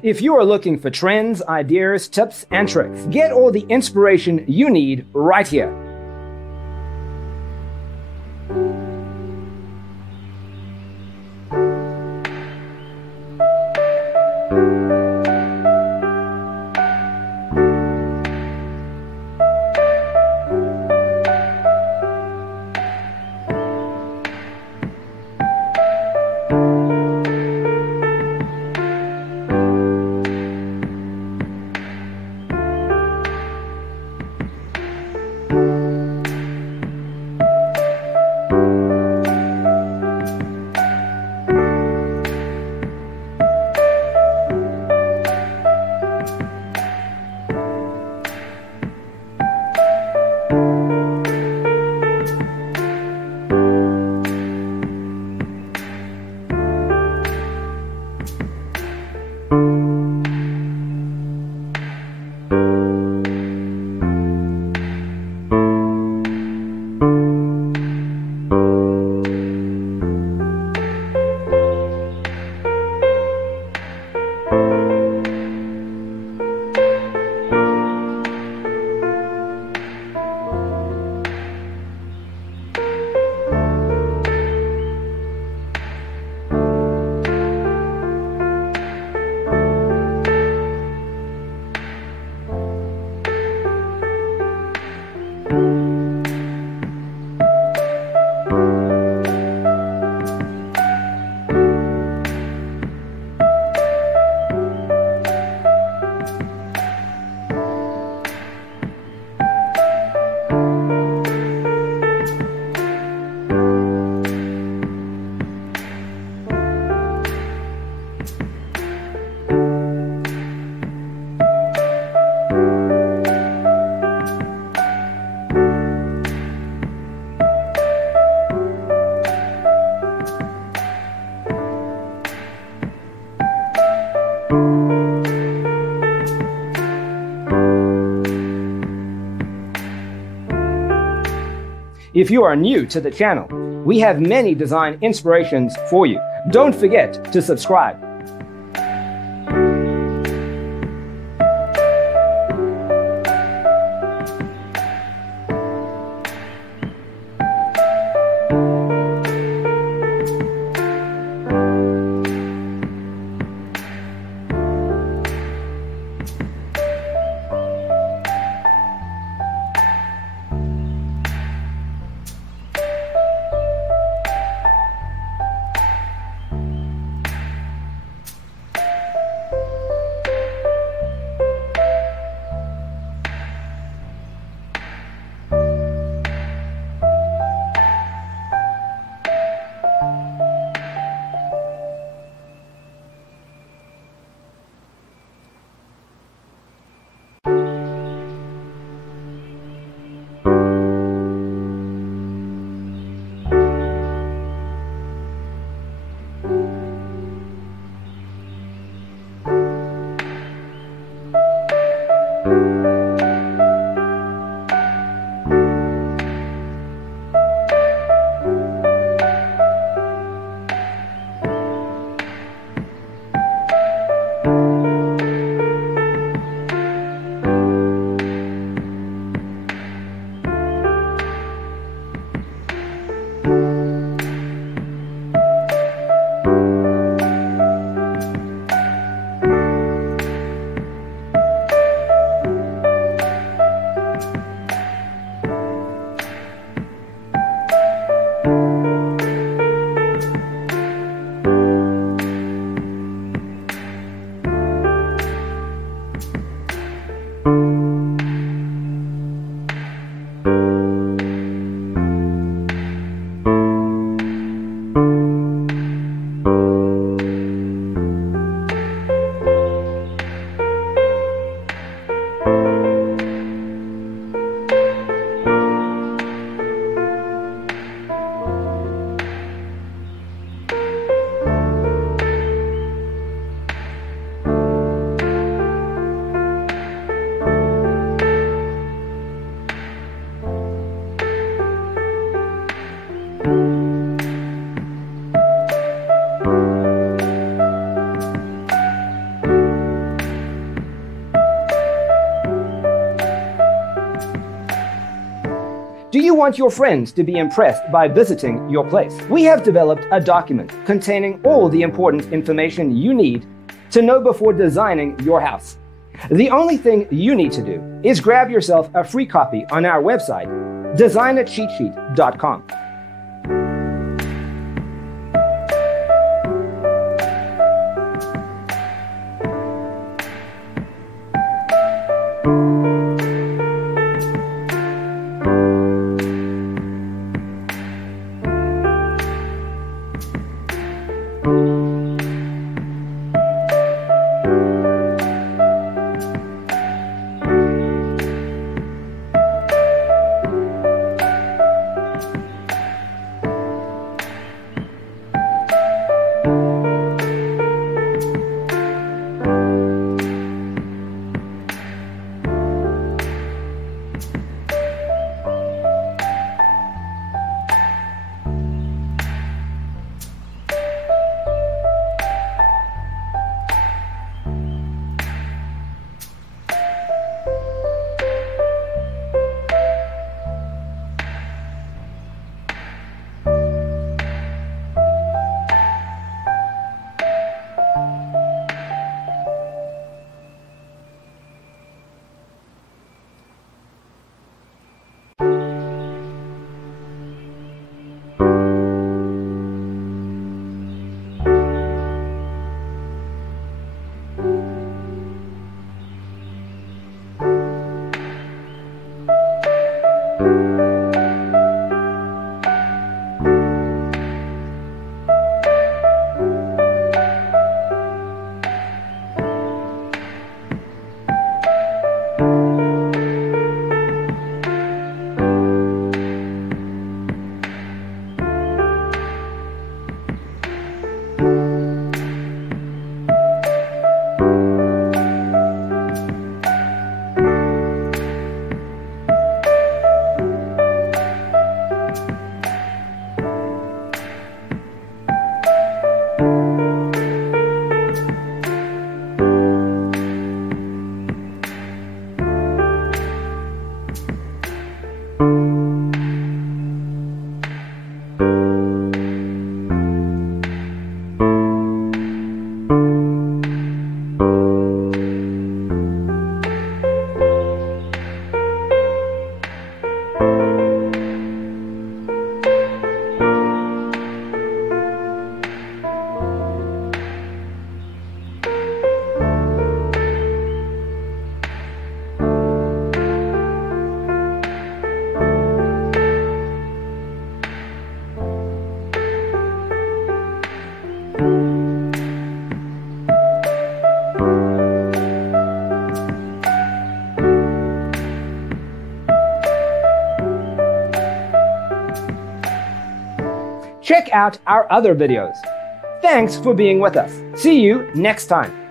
If you are looking for trends, ideas, tips, and tricks, get all the inspiration you need right here. If you are new to the channel, we have many design inspirations for you. Don't forget to subscribe. Do you want your friends to be impressed by visiting your place? We have developed a document containing all the important information you need to know before designing your house. The only thing you need to do is grab yourself a free copy on our website, designacheatsheet.com. Check out our other videos. Thanks for being with us. See you next time.